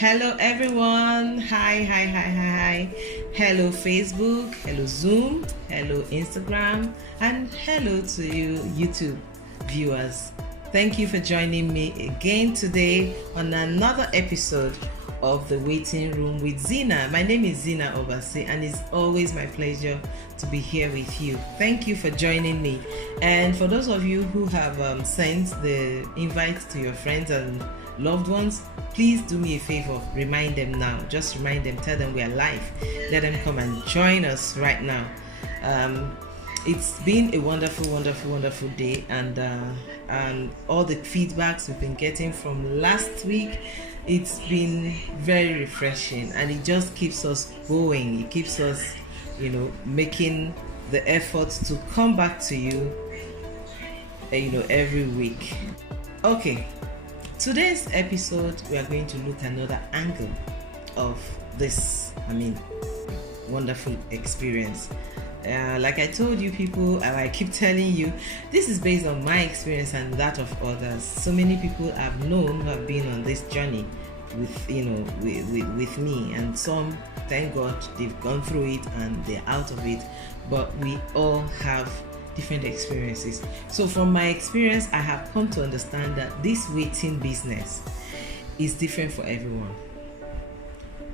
Hello everyone. Hi. Hello Facebook, hello Zoom, hello Instagram, and hello to you YouTube viewers. Thank you for joining me again today on another episode of The Waiting Room with Zyna. My name is Zyna Obasi, and it's always my pleasure to be here with you. Thank you for joining me. And for those of you who have sent the invite to your friends and loved ones, please do me a favor, remind them now. Just remind them, tell them we are live. Let them come and join us right now. It's been a wonderful day, and all the feedbacks we've been getting from last week, it's been very refreshing, and it just keeps us going. It keeps us, making the effort to come back to you, every week. Okay. Today's episode, we are going to look at another angle of this, wonderful experience. Like I told you people, and I keep telling you, this is based on my experience and that of others. So many people I've known who have been on this journey with me, and some, thank God, they've gone through it and they're out of it. But we all have different experiences. So from my experience, I have come to understand that this waiting business is different for everyone.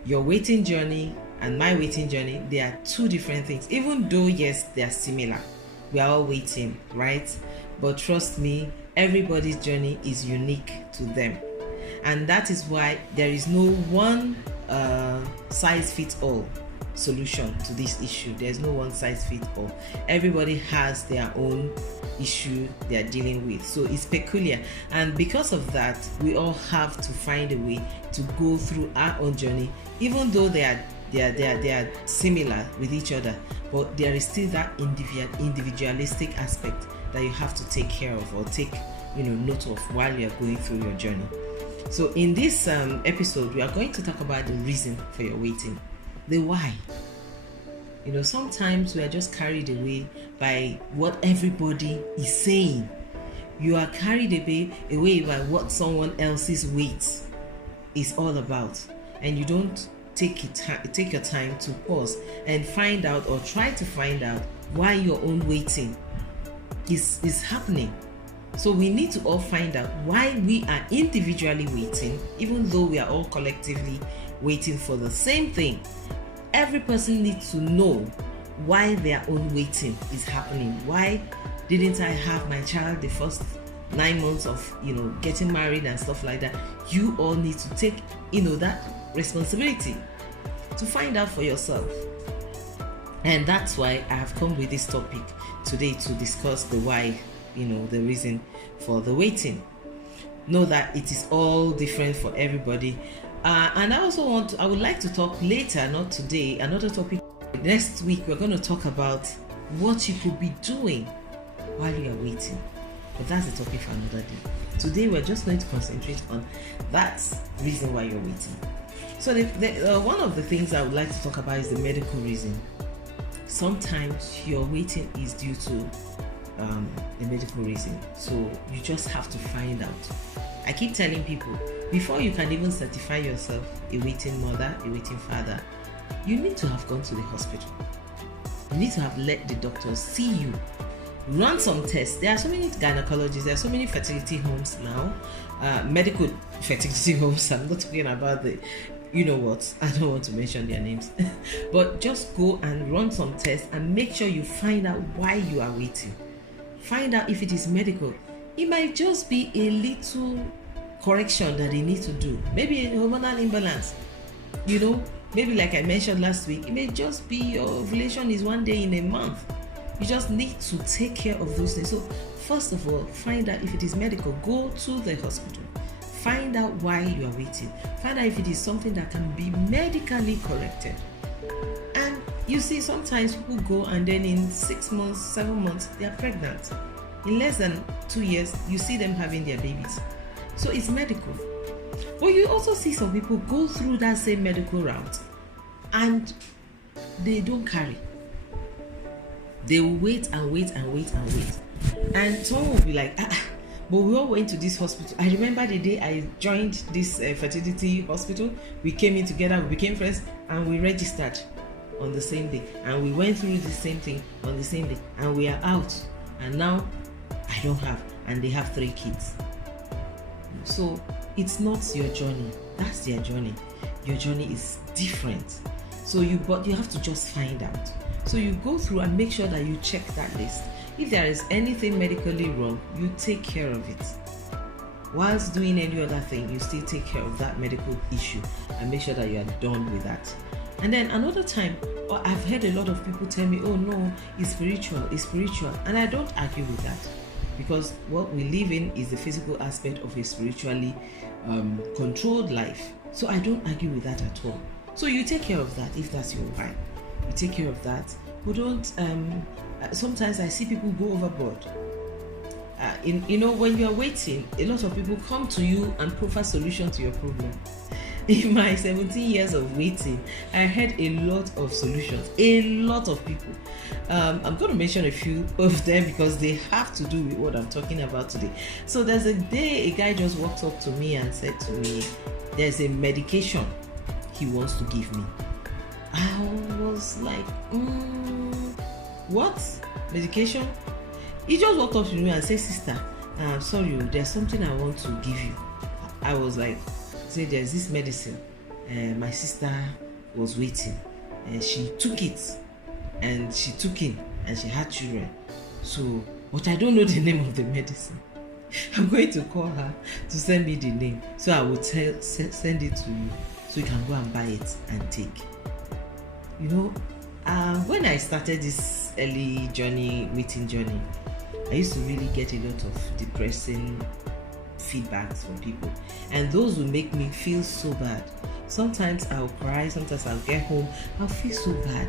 Your waiting journey and my waiting journey, they are two different things. Even though, yes, they are similar. We are all waiting, right? But trust me, everybody's journey is unique to them. And that is why there is no one size fits all solution to this issue. There's no one size fits all. Everybody has their own issue they are dealing with, so it's peculiar, and because of that, we all have to find a way to go through our own journey, even though they are similar with each other, but there is still that individualistic aspect that you have to take care of or take note of while you are going through your journey. So in this episode, we are going to talk about the reason for your waiting. The why. Sometimes we are just carried away by what everybody is saying. You are carried away by what someone else's wait is all about, and you don't take your time to pause and find out, or try to find out, why your own waiting is happening. So we need to all find out why we are individually waiting, even though we are all collectively waiting for the same thing. Every person needs to know why their own waiting is happening. Why didn't I have my child the first 9 months of getting married and stuff like that? You all need to take that responsibility to find out for yourself. And that's why I have come with this topic today, to discuss the why, the reason for the waiting. Know that it is all different for everybody. And I would like to talk later, not today, another topic. Next week, we're going to talk about what you could be doing while you are waiting. But that's a topic for another day. Today, we're just going to concentrate on that reason why you're waiting. So one of the things I would like to talk about is the medical reason. Sometimes your waiting is due to a medical reason. So you just have to find out. I keep telling people, before you can even certify yourself a waiting mother, a waiting father, you need to have gone to the hospital. You need to have let the doctors see you, run some tests. There are so many gynecologists, there are so many fertility homes now, medical fertility homes. I'm not talking about the, I don't want to mention their names. But just go and run some tests and make sure you find out why you are waiting. Find out if it is medical. It might just be a little correction that they need to do. Maybe a hormonal imbalance. Maybe like I mentioned last week, it may just be your ovulation is one day in a month. You just need to take care of those things. So first of all, find out if it is medical. Go to the hospital. Find out why you are waiting. Find out if it is something that can be medically corrected. And you see, sometimes people go and then in 6 months, 7 months, they are pregnant. In less than 2 years, you see them having their babies. So it's medical. But you also see some people go through that same medical route and they don't carry. They will wait and wait. And someone will be like, But we all went to this hospital. I remember the day I joined this fertility hospital. We came in together, we became friends, and we registered on the same day. And we went through the same thing on the same day. And we are out. And now I don't have, and they have 3 kids. So it's not your journey. That's their journey. Your journey is different. So you have to just find out. So you go through and make sure that you check that list. If there is anything medically wrong, you take care of it. Whilst doing any other thing, you still take care of that medical issue and make sure that you are done with that. And then another time, I've heard a lot of people tell me, oh no, it's spiritual. And I don't argue with that, because what we live in is the physical aspect of a spiritually controlled life. So I don't argue with that at all. So you take care of that if that's your why. You take care of that. But don't, sometimes I see people go overboard. When you're waiting, a lot of people come to you and proffer solution to your problem. In my 17 years of waiting, I heard a lot of solutions, a lot of people. I'm going to mention a few of them because they have to do with what I'm talking about today. So there's a day a guy just walked up to me and said to me, there's a medication he wants to give me. I was like, what? Medication? He just walked up to me and said, sister, I'm sorry, there's something I want to give you. I was like, there's this medicine, my sister was waiting, and she took it, and she took in, and she had children. So, but I don't know the name of the medicine. I'm going to call her to send me the name, so I will send it to you, so you can go and buy it and take. When I started this early waiting journey, I used to really get a lot of depressing feedbacks from people, and those will make me feel so bad. Sometimes I'll cry, sometimes I'll get home, I'll feel so bad.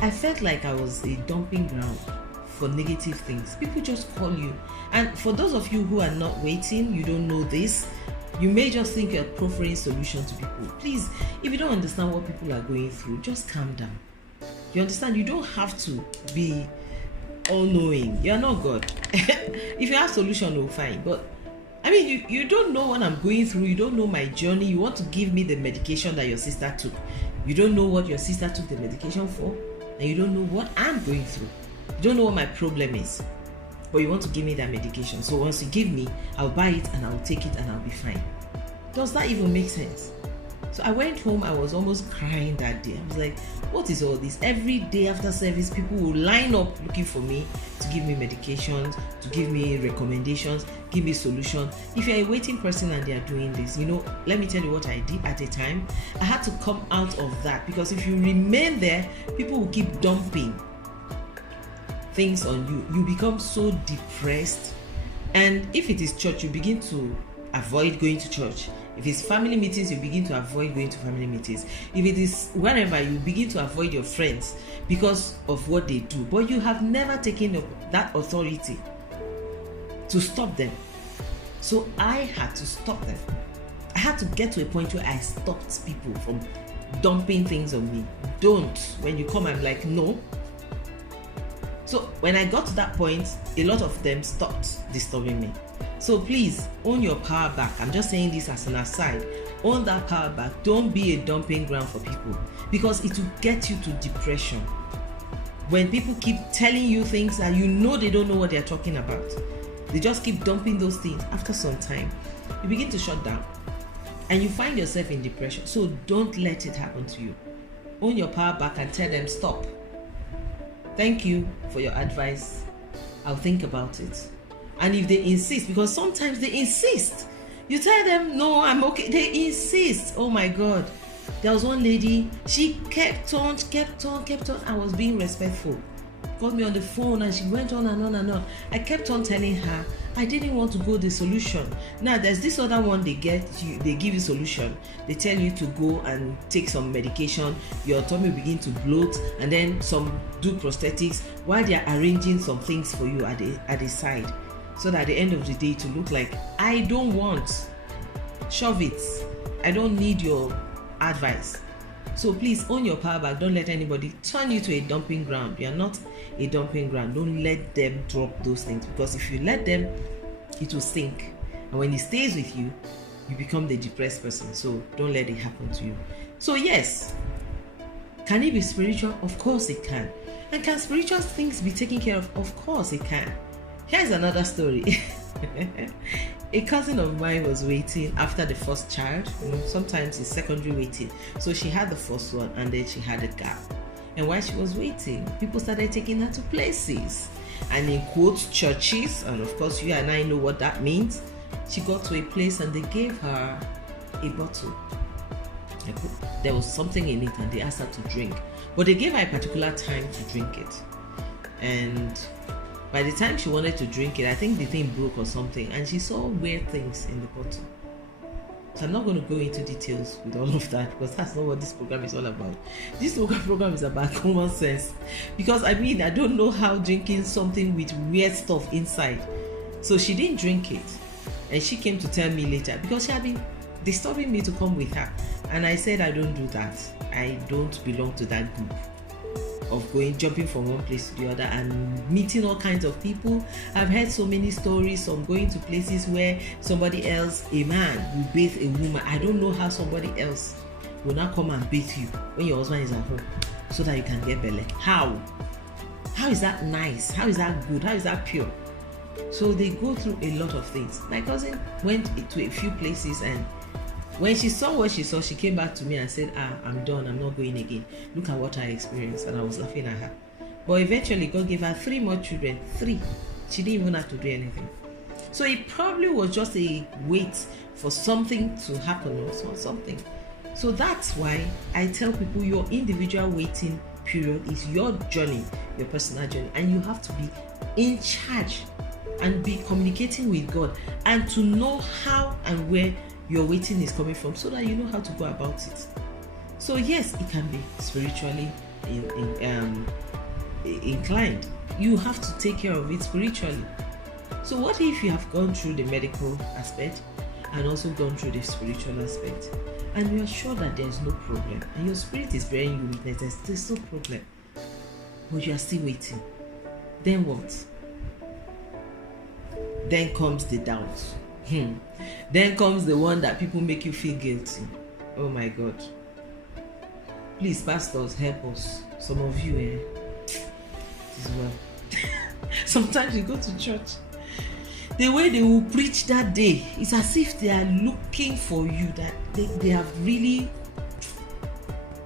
I felt like I was a dumping ground for negative things. People just call you, and for those of you who are not waiting, you don't know this, you may just think you're proffering solution to people. Please, if you don't understand what people are going through, just calm down. You understand? You don't have to be all-knowing. You're not God. If you have solution, we'll fine. But I mean, you don't know what I'm going through. You don't know my journey. You want to give me the medication that your sister took. You don't know what your sister took the medication for, and you don't know what I'm going through. You don't know what my problem is, but you want to give me that medication. So once you give me, I'll buy it and I'll take it and I'll be fine. Does that even make sense? So I went home, I was almost crying that day. I was like, what is all this? Every day after service, people will line up looking for me to give me medications, to give me recommendations, give me solutions. If you're a waiting person and they are doing this, let me tell you what I did at the time. I had to come out of that, because if you remain there, people will keep dumping things on you. You become so depressed. And if it is church, you begin to avoid going to church. If it's family meetings, you begin to avoid going to family meetings. If it is wherever, you begin to avoid your friends because of what they do. But you have never taken that authority to stop them. So I had to stop them. I had to get to a point where I stopped people from dumping things on me. Don't. When you come, I'm like, no. So when I got to that point, a lot of them stopped disturbing me. So please, own your power back. I'm just saying this as an aside. Own that power back. Don't be a dumping ground for people, because it will get you to depression. When people keep telling you things that they don't know what they're talking about, they just keep dumping those things. After some time, you begin to shut down and you find yourself in depression. So don't let it happen to you. Own your power back and tell them stop. Thank you for your advice. I'll think about it. And if they insist, because sometimes they insist, you tell them, no, I'm okay. They insist. Oh my God. There was one lady, she kept on. I was being respectful. Called me on the phone and she went on and on and on. I kept on telling her, I didn't want to go the solution. Now there's this other one they give you solution. They tell you to go and take some medication, your tummy begin to bloat, and then some do prosthetics while they are arranging some things for you at the side. So that at the end of the day to look like, I don't want, shove it. I don't need your advice. So please own your power back. Don't let anybody turn you to a dumping ground. You are not a dumping ground. Don't let them drop those things, because if you let them, it will sink. And when it stays with you, you become the depressed person. So don't let it happen to you. So yes, can it be spiritual? Of course it can. And can spiritual things be taken care of? Of course it can. Here's another story. A cousin of mine was waiting after the first child. Sometimes it's secondary waiting. So she had the first one and then she had a gap. And while she was waiting, people started taking her to places. And in quotes, churches. And of course, you and I know what that means. She got to a place and they gave her a bottle. There was something in it and they asked her to drink. But they gave her a particular time to drink it. And by the time she wanted to drink it, I think the thing broke or something. And she saw weird things in the bottle. So I'm not going to go into details with all of that because that's not what this program is all about. This program is about common sense. Because I don't know how drinking something with weird stuff inside. So she didn't drink it. And she came to tell me later because she had been disturbing me to come with her. And I said, I don't do that. I don't belong to that group of jumping from one place to the other and meeting all kinds of people. I've heard so many stories of going to places where somebody else, a man, will bathe a woman. I don't know how somebody else will not come and bathe you when your husband is at home so that you can get belly. How is that nice? How is that good? How is that pure? So they go through a lot of things. My cousin went to a few places and when she saw what she saw, she came back to me and said, I'm done, I'm not going again. Look at what I experienced. And I was laughing at her. But eventually, God gave her 3 more children. 3. She didn't even have to do anything. So it probably was just a wait for something to happen or something. So that's why I tell people your individual waiting period is your journey, your personal journey. And you have to be in charge and be communicating with God and to know how and where your waiting is coming from so that you know how to go about it. So yes, it can be spiritually inclined. You have to take care of it spiritually. So what if you have gone through the medical aspect and also gone through the spiritual aspect and you are sure that there is no problem and your spirit is bearing you witness, there's no problem, but you are still waiting? Then what? Then comes the doubt. Then comes the one that people make you feel guilty. Oh my God. Please, pastors, help us. Some of you as well. Sometimes you go to church. The way they will preach that day, it's as if they are looking for you, that they have really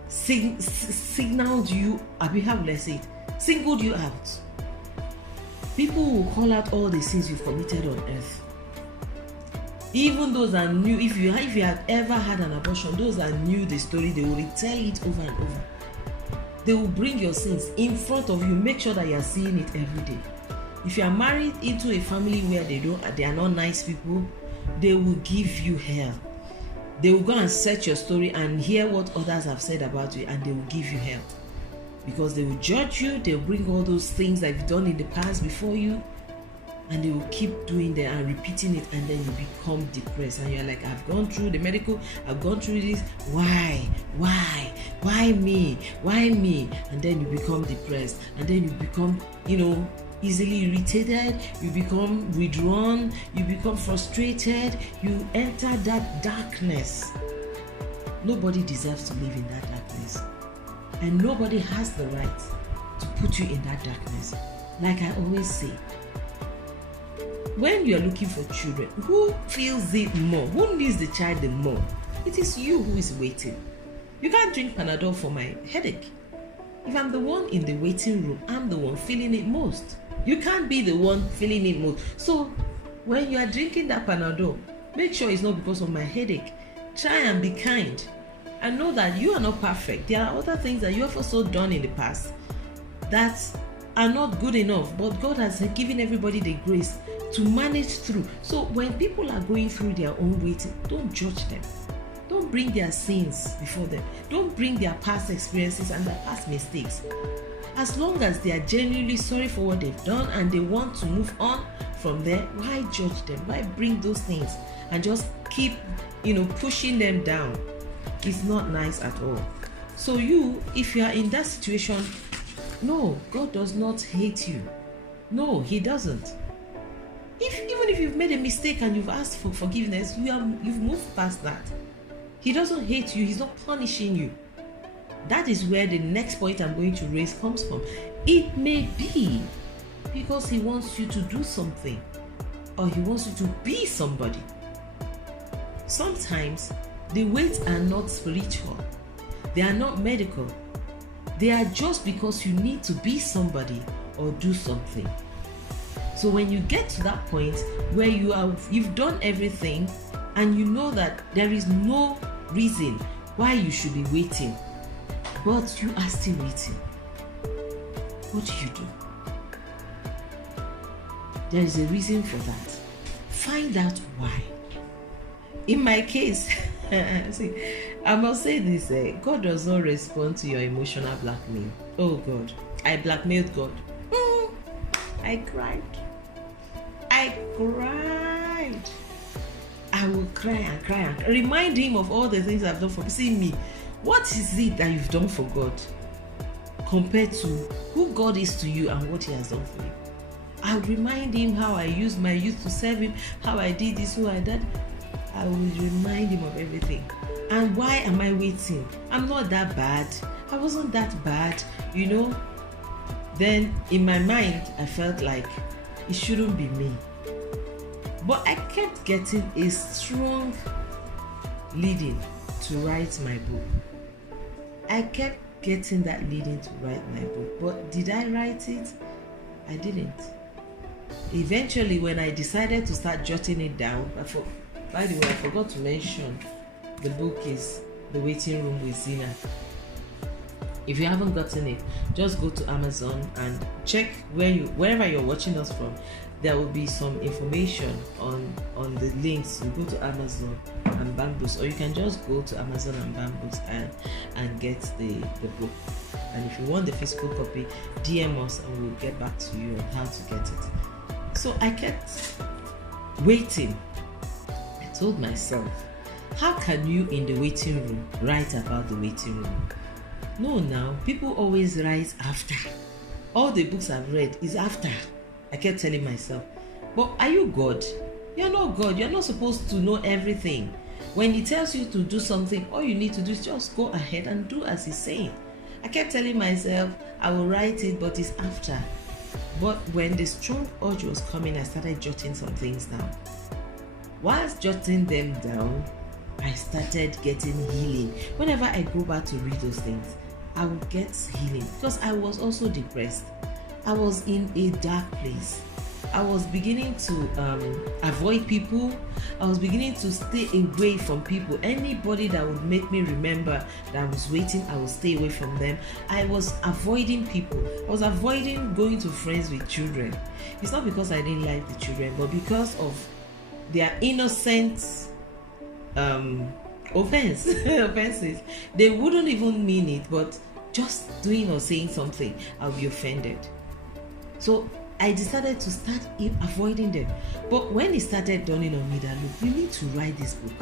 signaled you, how will I say it? Singled you out. People will call out all the sins you've committed on earth. Even those that knew, if you had ever had an abortion, those that knew the story, they will retell it over and over. They will bring your sins in front of you, make sure that you are seeing it every day. If you are married into a family where they are not nice people, they will give you hell. They will go and search your story and hear what others have said about you, and they will give you hell. Because they will judge you, they will bring all those things that you've done in the past before you, and they will keep doing that and repeating it, and then you become depressed and you're like, I've gone through the medical, I've gone through this, why me, and then you become depressed, and then you become easily irritated, you become withdrawn, you become frustrated, you enter that darkness. Nobody deserves to live in that darkness, and nobody has the right to put you in that darkness. Like I always say, when you are looking for children, who feels it more? Who needs the child the more? It is you who is waiting. You can't drink Panadol for my headache. If I'm the one in the waiting room, I'm the one feeling it most. You can't be the one feeling it most. So when you are drinking that Panadol, make sure it's not because of my headache. Try and be kind. And know that you are not perfect. There are other things that you have also done in the past that are not good enough, but God has given everybody the grace to manage through. So when people are going through their own waiting, don't judge them. Don't bring their sins before them. Don't bring their past experiences and their past mistakes. As long as they are genuinely sorry for what they've done and they want to move on from there, why judge them? Why bring those things and just keep, pushing them down? It's not nice at all. So if you are in that situation, no, God does not hate you. No, He doesn't. Even if you've made a mistake and you've asked for forgiveness, you've moved past that. He doesn't hate you. He's not punishing you. That is where the next point I'm going to raise comes from. It may be because he wants you to do something, or he wants you to be somebody. Sometimes the weights are not spiritual. They are not medical. They are just because you need to be somebody or do something. So when you get to that point where you've done everything and you know that there is no reason why you should be waiting, but you are still waiting, what do you do? There is a reason for that. Find out why. In my case, see, I must say this, God does not respond to your emotional blackmail. Oh God, I blackmailed God. I cried. I will cry and cry and remind him of all the things I've done for him. See me, what is it that you've done for God compared to who God is to you and what he has done for you? I'll remind him how I used my youth to serve him, how I did this, who I did. I will remind him of everything. And why am I waiting? I'm not that bad. I wasn't that bad, you know. Then in my mind, I felt like it shouldn't be me. But I kept getting a strong leading to write my book. I kept getting that leading to write my book. But did I write it? I didn't. Eventually, when I decided to start jotting it down, by the way, I forgot to mention the book is The Waiting Room with Zyna. If you haven't gotten it, just go to Amazon and check wherever you're watching us from. There will be some information on the links. You go to Amazon and Bambus, or you can just go to Amazon and Bambus and get the book. And if you want the physical copy, DM us and we'll get back to you on how to get it. So I kept waiting. I told myself, how can you in the waiting room write about the waiting room? No, now people always write after. All the books I've read is after. I kept telling myself, but are you God? You're not God. You're not supposed to know everything. When he tells you to do something, all you need to do is just go ahead and do as he's saying. I kept telling myself, I will write it, but it's after. But when the strong urge was coming, I started jotting some things down. Whilst jotting them down, I started getting healing. Whenever I go back to read those things, I would get healing because I was also depressed. I was in a dark place. I was beginning to avoid people. I was beginning to stay away from people. Anybody that would make me remember that I was waiting, I would stay away from them. I was avoiding people. I was avoiding going to friends with children. It's not because I didn't like the children, but because of their innocent offenses. They wouldn't even mean it, but just doing or saying something, I'll be offended. So I decided to start avoiding them. But when it started dawning on me that, look, you need to write this book.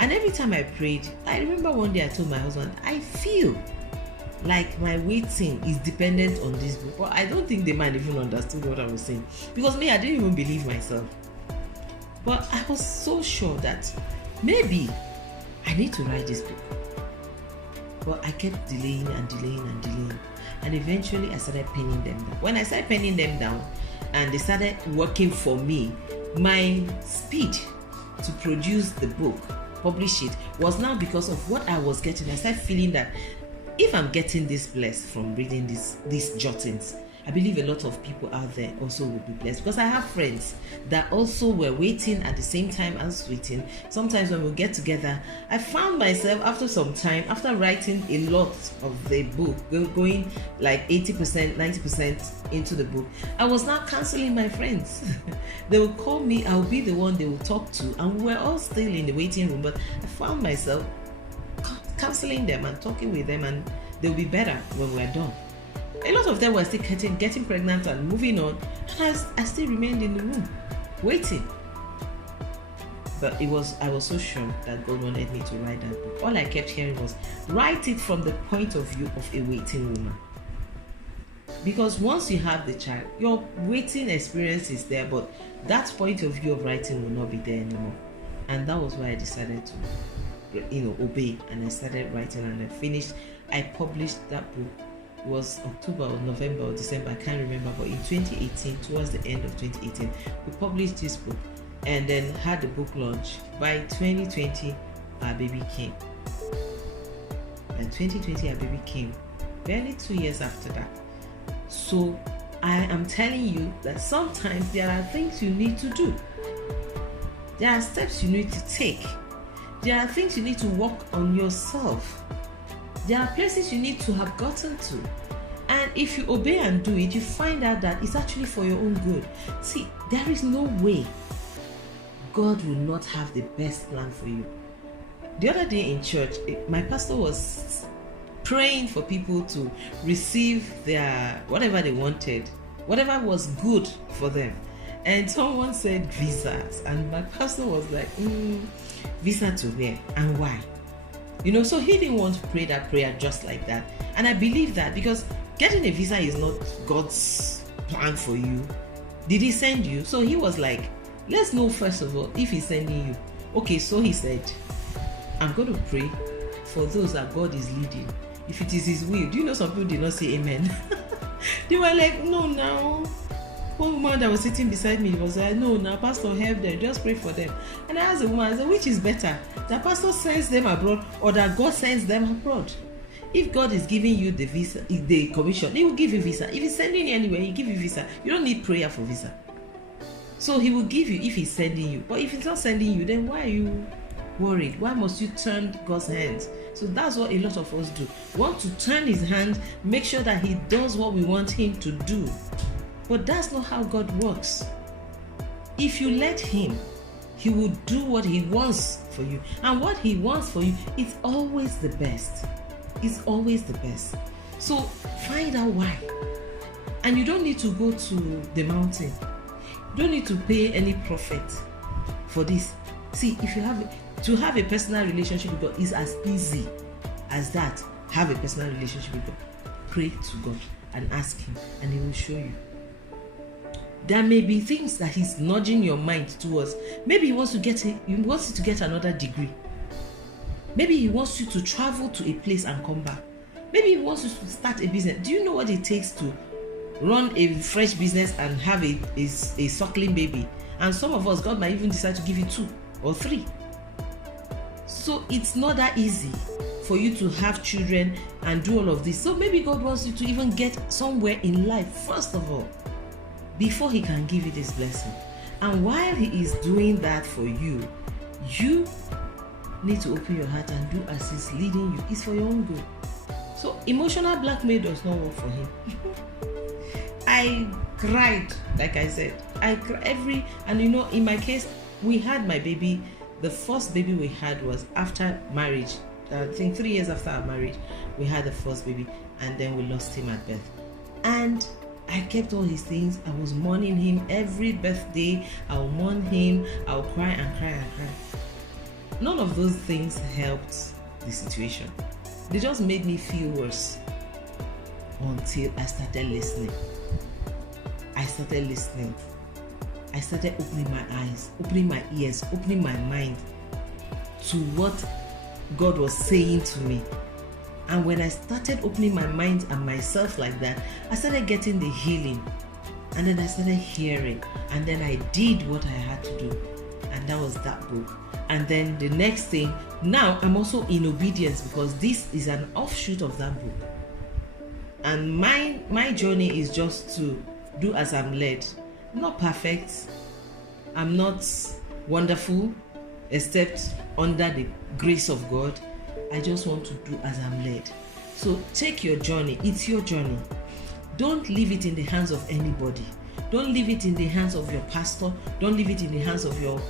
And every time I prayed, I remember one day I told my husband, I feel like my waiting is dependent on this book. But I don't think the man even understood what I was saying. Because me, I didn't even believe myself. But I was so sure that maybe I need to write this book. But I kept delaying and delaying and delaying. And eventually I started penning them down. When I started penning them down and they started working for me, my speed to produce the book, publish it, was now because of what I was getting. I started feeling that if I'm getting this blessed from reading these jottings, I believe a lot of people out there also will be blessed, because I have friends that also were waiting at the same time as waiting. Sometimes when we get together, I found myself after some time, after writing a lot of the book, going like 80%, 90% into the book, I was now canceling my friends. They will call me, I'll be the one they will talk to, and we're all still in the waiting room, but I found myself canceling them and talking with them, and they'll be better when we're done. A lot of them were still getting pregnant and moving on, and I still remained in the room, waiting. But I was so sure that God wanted me to write that book. All I kept hearing was, write it from the point of view of a waiting woman. Because once you have the child, your waiting experience is there, but that point of view of writing will not be there anymore. And that was why I decided to, obey, and I started writing, and I finished. I published that book. It was October or November or December, I can't remember, but in 2018, towards the end of 2018, we published this book and then had the book launch. By 2020, our baby came. By 2020, our baby came. Barely 2 years after that. So I am telling you that sometimes there are things you need to do. There are steps you need to take. There are things you need to work on yourself. There are places you need to have gotten to. And if you obey and do it, you find out that it's actually for your own good. See, there is no way God will not have the best plan for you. The other day in church, my pastor was praying for people to receive their whatever they wanted, whatever was good for them. And someone said visas, and my pastor was like, visa to where and why? So he didn't want to pray that prayer just like that. And I believe that because getting a visa is not God's plan for you. Did he send you? So he was like, let's know first of all if he's sending you. Okay, so he said, I'm going to pray for those that God is leading. If it is his will. Do you know some people did not say amen? They were like, no, now. One woman that was sitting beside me was like, no, now pastor, help them, just pray for them. And I asked the woman, I said, which is better? That pastor sends them abroad or that God sends them abroad? If God is giving you the visa, the commission, he will give you visa. If he's sending you anywhere, he give you visa. You don't need prayer for visa. So he will give you if he's sending you. But if he's not sending you, then why are you worried? Why must you turn God's hands? So that's what a lot of us do. We want to turn his hand, make sure that he does what we want him to do. But that's not how God works. If you let him, he will do what he wants for you. And what he wants for you is always the best. It's always the best. So find out why. And you don't need to go to the mountain. You don't need to pay any prophet for this. See, if you have a personal relationship with God is as easy as that. Have a personal relationship with God. Pray to God and ask him, and he will show you. There may be things that he's nudging your mind towards. Maybe he wants you to get another degree. Maybe he wants you to travel to a place and come back. Maybe he wants you to start a business. Do you know what it takes to run a fresh business and have a suckling baby? And some of us, God might even decide to give you 2 or 3. So it's not that easy for you to have children and do all of this. So maybe God wants you to even get somewhere in life, first of all, before he can give you this blessing. And while he is doing that for you, you need to open your heart and do as he's leading you. It's for your own good. So emotional blackmail does not work for him. I cried, like I said. I cried and in my case, we had my baby. The first baby we had was after marriage. I think 3 years after our marriage, we had the first baby, and then we lost him at birth. And I kept all his things. I was mourning him every birthday. I'll mourn him. I'll cry and cry and cry. None of those things helped the situation. They just made me feel worse until I started listening. I started listening. I started opening my eyes, opening my ears, opening my mind to what God was saying to me. And when I started opening my mind and myself like that, I started getting the healing. And then I started hearing. And then I did what I had to do. And that was that book. And then the next thing, now I'm also in obedience because this is an offshoot of that book. And my journey is just to do as I'm led. I'm not perfect. I'm not wonderful, except under the grace of God. I just want to do as I'm led. So take your journey. It's your journey. Don't leave it in the hands of anybody. Don't leave it in the hands of your pastor. Don't leave it in the hands of your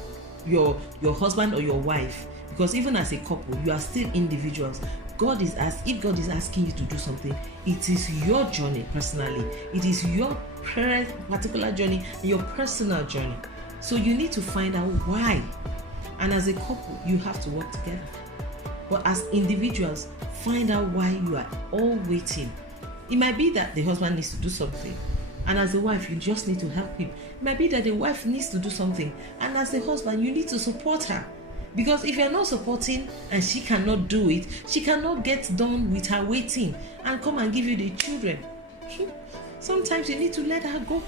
husband or your wife. Because even as a couple, you are still individuals. If God is asking you to do something, it is your journey personally. It is your particular journey, your personal journey. So you need to find out why. And as a couple, you have to work together. But as individuals, find out why you are all waiting It might be that the husband needs to do something, and as a wife, you just need to help him. It might be that the wife needs to do something, and as a husband, you need to support her. Because if you're not supporting and she cannot do it, she cannot get done with her waiting and come and give you the children. Sometimes you need to let her go.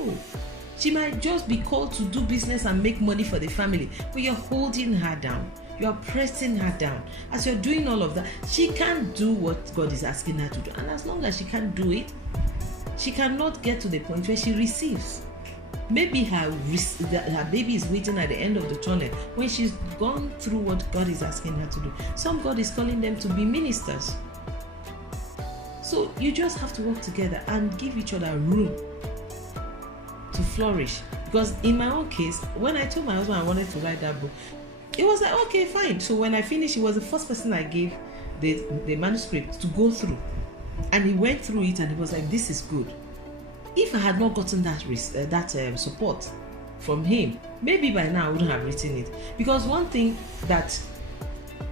She might just be called to do business and make money for the family, but you're holding her down. You're pressing her down. As you're doing all of that, she can't do what God is asking her to do. And as long as she can't do it, she cannot get to the point where she receives. Maybe her baby is waiting at the end of the tunnel when she's gone through what God is asking her to do. Some God is calling them to be ministers. So you just have to work together and give each other room to flourish. Because in my own case, when I told my husband I wanted to write that book, it was like, okay, fine. So when I finished, he was the first person I gave the manuscript to go through. And he went through it and he was like, this is good. If I had not gotten that support from him, maybe by now I wouldn't have written it. Because one thing that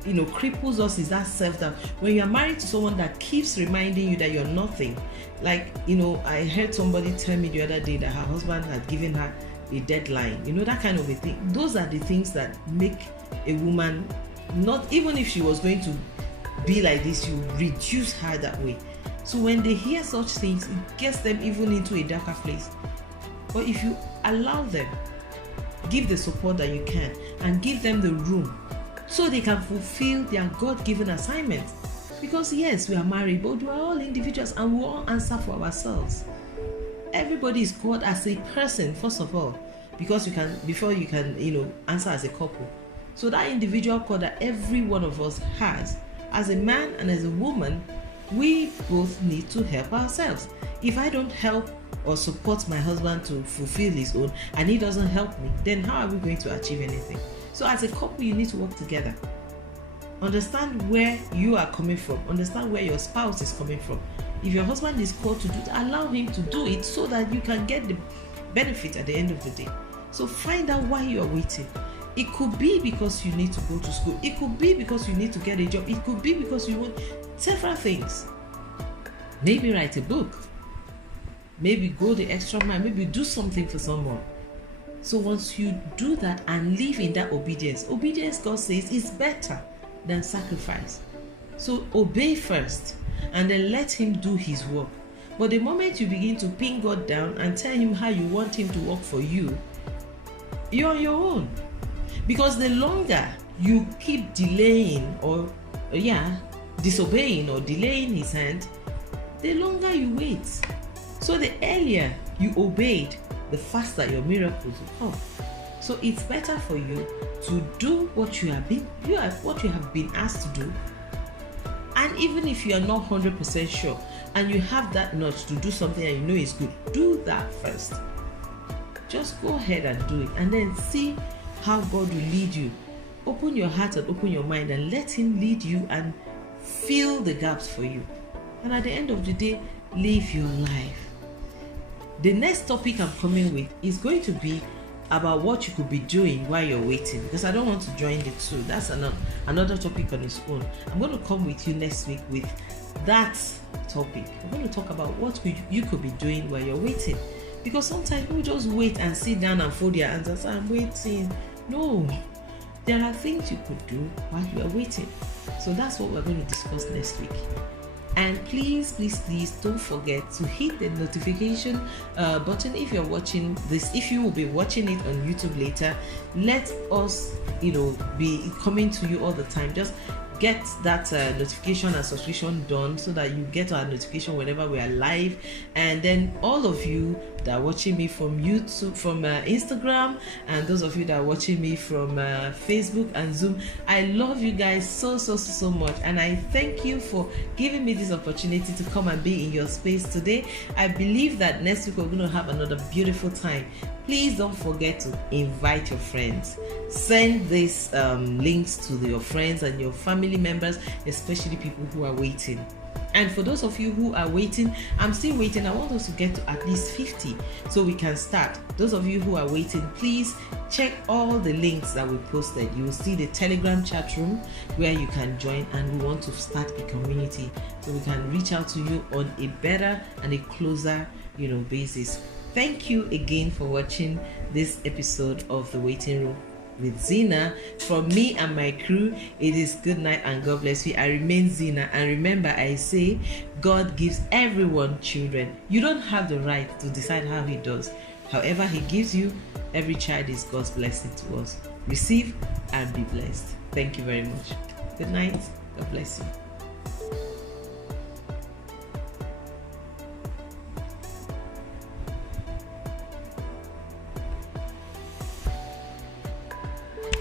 cripples us is that self-doubt. When you're married to someone that keeps reminding you that you're nothing, like I heard somebody tell me the other day that her husband had given her a deadline, that kind of a thing. Those are the things that make a woman, not even if she was going to be like this, you reduce her that way. So when they hear such things, it gets them even into a darker place. But if you allow them, give the support that you can, and give them the room so they can fulfill their God-given assignment. Because yes, we are married, but we are all individuals and we all answer for ourselves. Everybody is called as a person, first of all, because before you can answer as a couple. So that individual call that every one of us has, as a man and as a woman, we both need to help ourselves. If I don't help or support my husband to fulfill his own and he doesn't help me, then how are we going to achieve anything? So as a couple, you need to work together. Understand where you are coming from. Understand where your spouse is coming from. If your husband is called to do it, allow him to do it so that you can get the benefit at the end of the day. So find out why you are waiting. It could be because you need to go to school. It could be because you need to get a job. It could be because you want several things. Maybe write a book. Maybe go the extra mile. Maybe do something for someone. So once you do that and live in that obedience, God says, is better than sacrifice. So obey first and then let him do his work. But the moment you begin to pin God down and tell him how you want him to work for you, you're on your own. Because the longer you keep delaying disobeying or delaying his hand, the longer you wait. So the earlier you obeyed, the faster your miracles will come. So it's better for you to do what you have been asked to do. And even if you are not 100% sure and you have that nudge to do something and you know is good, do that first. Just go ahead and do it and then see how God will lead you. Open your heart and open your mind and let him lead you and fill the gaps for you. And at the end of the day, live your life. The next topic I'm coming with is going to be about what you could be doing while you're waiting, because I don't want to join the two. That's another topic on its own. I'm going to come with you next week with that topic. I'm going to talk about what you could be doing while you're waiting, because sometimes people just wait and sit down and fold their hands and say, I'm waiting. No, there are things you could do while you are waiting. So that's what we're going to discuss next week. And please don't forget to hit the notification button if you're watching this. If you will be watching it on YouTube later, let us be coming to you all the time. Just get that notification and subscription done so that you get our notification whenever we are live. And then all of you that are watching me from YouTube, from Instagram, and those of you that are watching me from Facebook and Zoom, I love you guys so much, and I thank you for giving me this opportunity to come and be in your space today. I believe that next week we're going to have another beautiful time. Please don't forget to invite your friends. Send these links to your friends and your family members, especially people who are waiting. And for those of you who are waiting, I'm still waiting. I want us to get to at least 50 so we can start. Those of you who are waiting, please check all the links that we posted. You will see the Telegram chat room where you can join, and we want to start a community so we can reach out to you on a better and a closer, basis. Thank you again for watching this episode of The Waiting Room with Zyna. From me and my crew, it is good night and God bless you. I remain Zyna, and remember, I say God gives everyone children. You don't have the right to decide how He does. However He gives you, every child is God's blessing to us. Receive and be blessed. Thank you very much. Good night. God bless you.